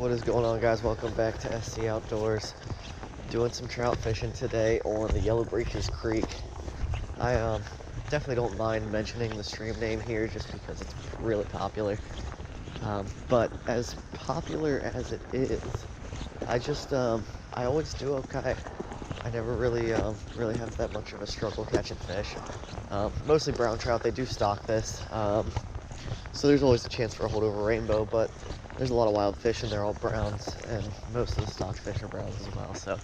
What is going on, guys? Welcome back to SC Outdoors. Doing some trout fishing today on the Yellow Breeches Creek. I definitely don't mind mentioning the stream name here just because it's really popular. But as popular as it is, I always do okay. I never really have that much of a struggle catching fish. Mostly brown trout. They do stock this, so there's always a chance for a holdover rainbow, but there's a lot of wild fish and they're all browns, and most of the stock fish are browns as well, so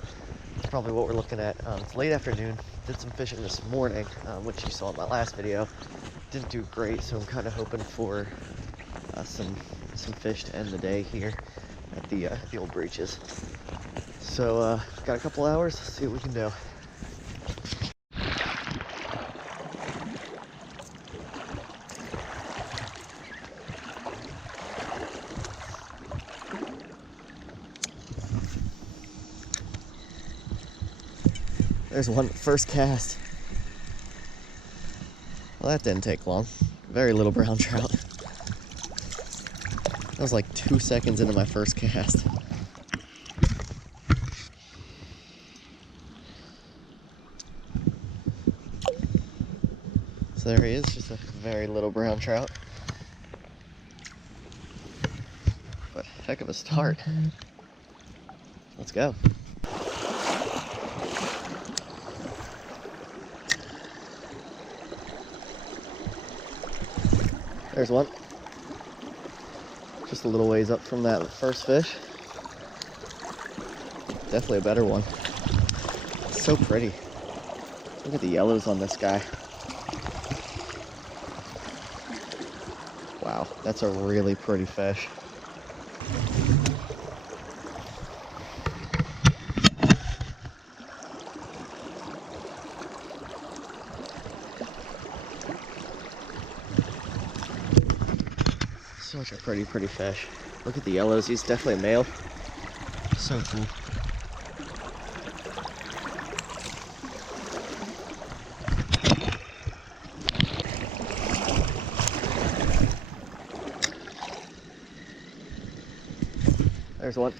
that's probably what we're looking at. It's late afternoon. Did some fishing this morning, which you saw in my last video. Didn't do great, so I'm kind of hoping for some fish to end the day here at the Yellow Breeches. So got a couple hours, let's see what we can do. There's one first cast. Well, that didn't take long. Very little brown trout. That was like 2 seconds into my first cast. So there he is, just a very little brown trout. But heck of a start. Let's go. There's one. Just a little ways up from that first fish. Definitely a better one. So pretty. Look at the yellows on this guy. Wow, that's a really pretty fish. Such a pretty fish. Look at the yellows. He's definitely a male. So cool. There's one.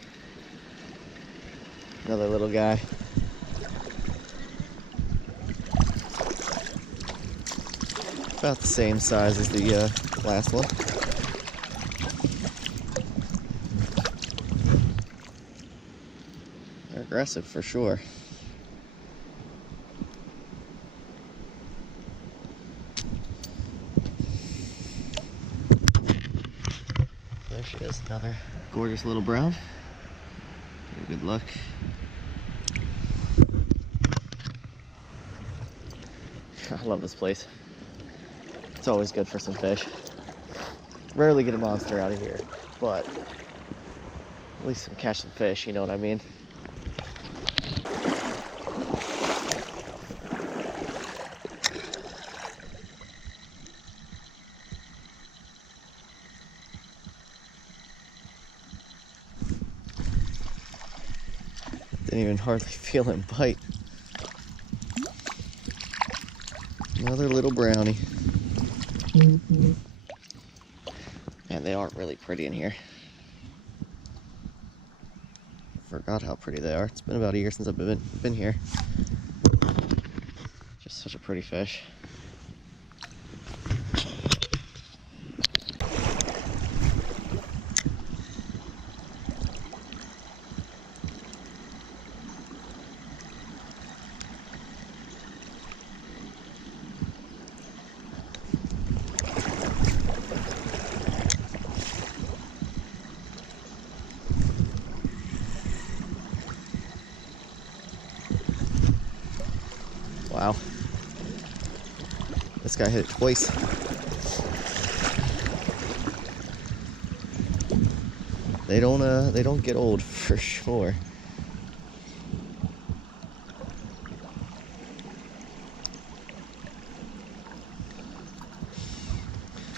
Another little guy. About the same size as the last one. They're aggressive for sure. There she is, another gorgeous little brown. Good luck. I love this place. It's always good for some fish. Rarely get a monster out of here, but at least catch some fish, you know what I mean? Didn't even hardly feel him bite. Another little brownie. Man, they are really pretty in here. Forgot how pretty they are. It's been about a year since I've been here. Just such a pretty fish. Wow. This guy hit it twice. They don't get old for sure.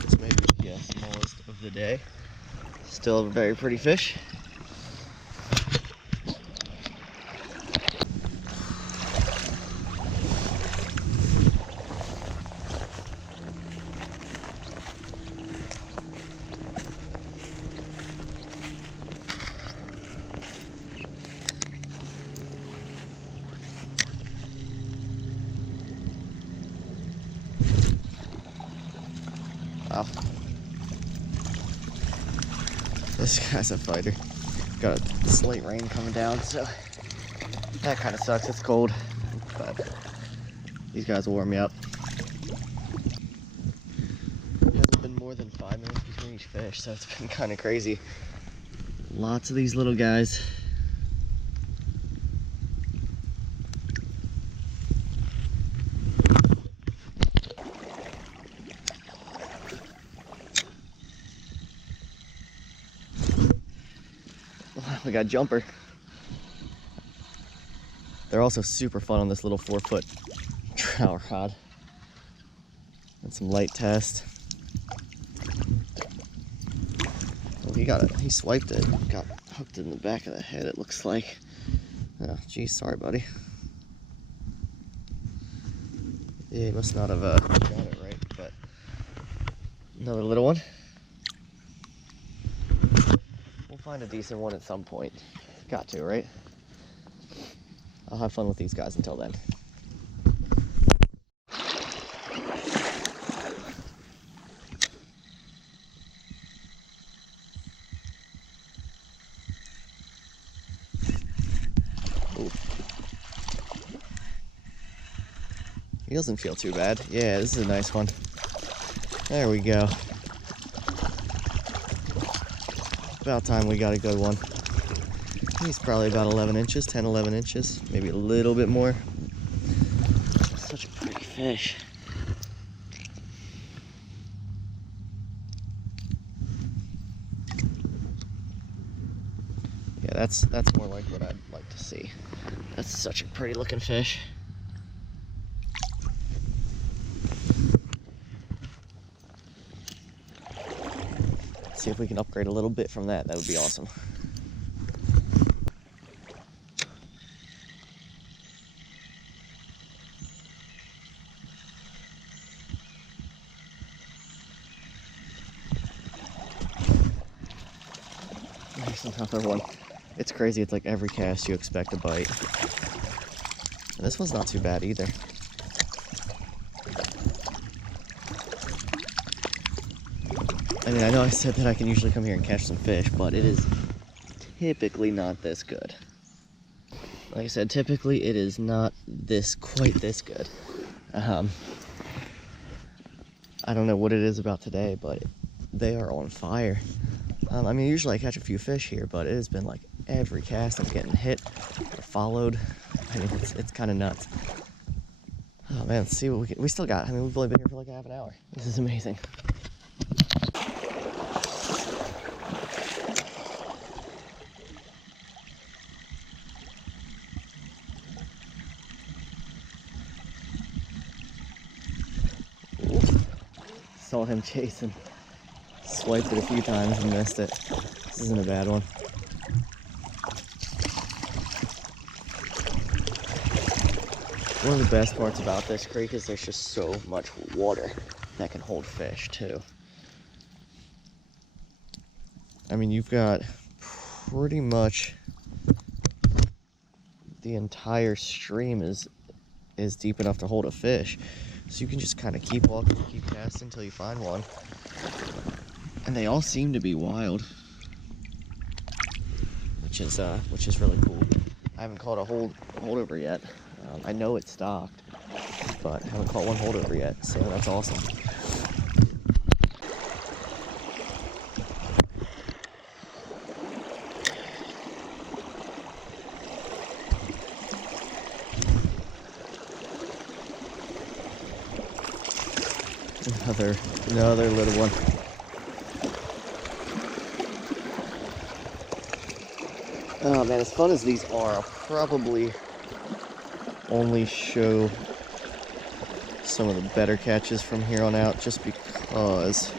This may be the smallest of the day. Still a very pretty fish. This guy's a fighter. Got a slight rain coming down, so that kind of sucks. It's cold, but these guys will warm me up. It hasn't been more than 5 minutes between each fish, so it's been kind of crazy. Lots of these little guys. We got jumper. They're also super fun on this little 4-foot trout rod. And some light test. Oh, he swiped it. Got hooked in the back of the head, it looks like. Oh, geez, sorry, buddy. Yeah, he must not have got it right, but another little one. We'll find a decent one at some point. Got to, right? I'll have fun with these guys until then. Ooh. He doesn't feel too bad. Yeah, this is a nice one. There we go. About time we got a good one. He's probably about 11 inches, 10, 11 inches, maybe a little bit more. Such a pretty fish. Yeah, that's more like what I'd like to see. That's such a pretty looking fish. Let's see if we can upgrade a little bit from that. That would be awesome. There's another one. It's crazy, it's like every cast you expect a bite. And this one's not too bad either. I mean, I know I said that I can usually come here and catch some fish, but it is typically not this good. Like I said, typically it is not quite this good. I don't know what it is about today, but they are on fire. I mean, usually I catch a few fish here, but it has been like every cast I'm getting hit or followed. I mean, it's kind of nuts. Oh man, let's see what we still got. I mean, we've only been here for like half an hour. This is amazing. Saw him chasing. Swiped it a few times and missed it. This isn't a bad one. One of the best parts about this creek is there's just so much water that can hold fish too. I mean, you've got pretty much the entire stream is deep enough to hold a fish. So you can just kind of keep walking, keep casting until you find one. And they all seem to be wild, which is really cool. I haven't caught a holdover yet. I know it's stocked, but I haven't caught one holdover yet, so that's awesome. Another little one. Oh man, as fun as these are, I'll probably only show some of the better catches from here on out, just because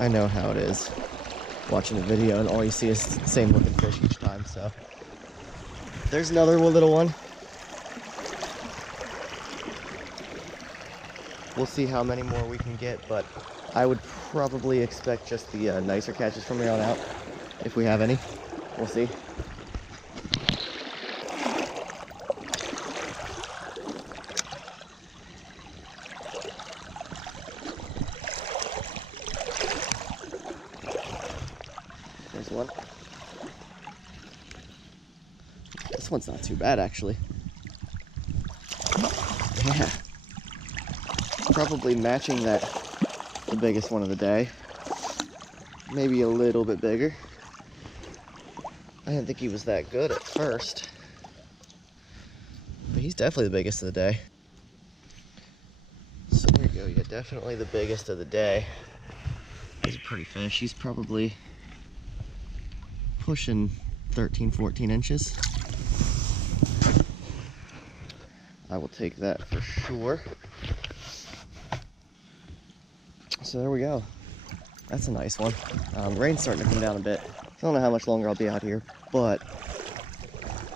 I know how it is watching a video and all you see is the same looking fish each time. So there's another little one. We'll see how many more we can get, but I would probably expect just the nicer catches from here on out, if we have any. We'll see. one. This one's not too bad, actually. Yeah. Probably matching the biggest one of the day. Maybe a little bit bigger. I didn't think he was that good at first. But he's definitely the biggest of the day. So there you go, yeah, definitely the biggest of the day. He's a pretty fish. He's probably pushing 13, 14 inches. I will take that for sure. So there we go. That's a nice one. Rain's starting to come down a bit. I don't know how much longer I'll be out here, but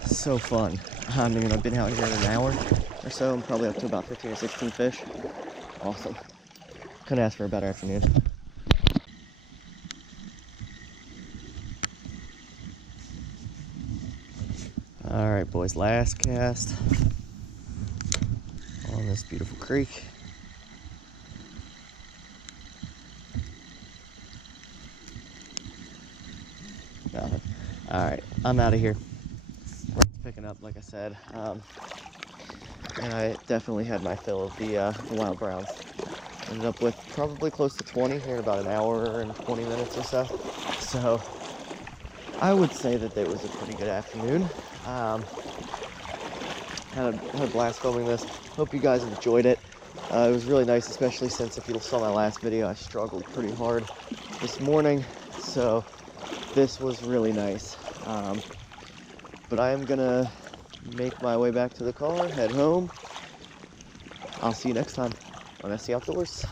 so fun. I mean, I've been out here in an hour or so. I'm probably up to about 15 or 16 fish. Awesome. Couldn't ask for a better afternoon. All right, boys, last cast on this beautiful creek. Nothing. All right, I'm out of here. Rain's picking up, like I said, and I definitely had my fill of the wild browns. Ended up with probably close to 20 here in about an hour and 20 minutes or so. So I would say that it was a pretty good afternoon. Had a blast filming this. Hope you guys enjoyed it. It was really nice, especially since if you saw my last video, I struggled pretty hard this morning. So this was really nice. But I am gonna make my way back to the car, head home. I'll see you next time on SC Outdoors.